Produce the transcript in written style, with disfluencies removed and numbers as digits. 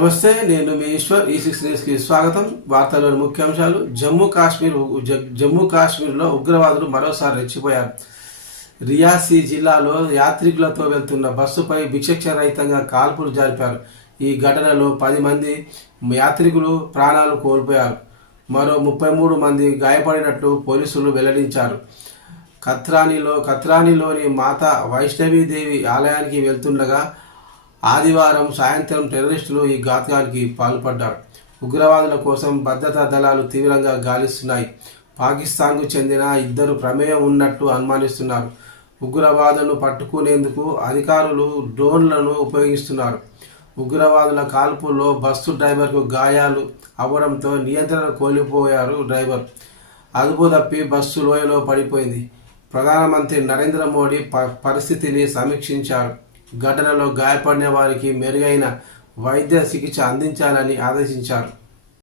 నమస్తే, నేను మీ ఈశ్వర్. ఈ6 న్యూస్కి స్వాగతం. వార్తల్లోని ముఖ్యాంశాలు. జమ్మూ కాశ్మీర్లో ఉగ్రవాదులు మరోసారి రెచ్చిపోయారు. రియాసీ జిల్లాలో యాత్రికులతో వెళ్తున్న బస్సుపై విచక్షణరహితంగా కాల్పులు జరిపారు. ఈ ఘటనలో 10 మంది యాత్రికులు ప్రాణాలు కోల్పోయారు. మరో 33 మంది గాయపడినట్లు పోలీసులు వెల్లడించారు. కత్రానీలోని మాతా వైష్ణవీదేవి ఆలయానికి వెళ్తుండగా ఆదివారం సాయంత్రం టెర్రరిస్టులు ఈ ఘాతుకానికి పాల్పడ్డారు. ఉగ్రవాదుల కోసం భద్రతా దళాలు తీవ్రంగా గాలిస్తున్నాయి. పాకిస్తాన్కు చెందిన 2 ప్రమేయం ఉన్నట్టు అనుమానిస్తున్నారు. ఉగ్రవాదులను పట్టుకునేందుకు అధికారులు డ్రోన్లను ఉపయోగిస్తున్నారు. ఉగ్రవాదుల కాల్పుల్లో బస్సు డ్రైవర్కు గాయాలు అవ్వడంతో నియంత్రణ కోల్పోయారు డ్రైవర్. అదుపు తప్పి బస్సు లోయలో పడిపోయింది. ప్రధానమంత్రి నరేంద్ర మోడీ పరిస్థితిని సమీక్షించారు. ఘటనలో గాయపడిన వారికి మెరుగైన వైద్య చికిత్స అందించాలని ఆదేశించారు.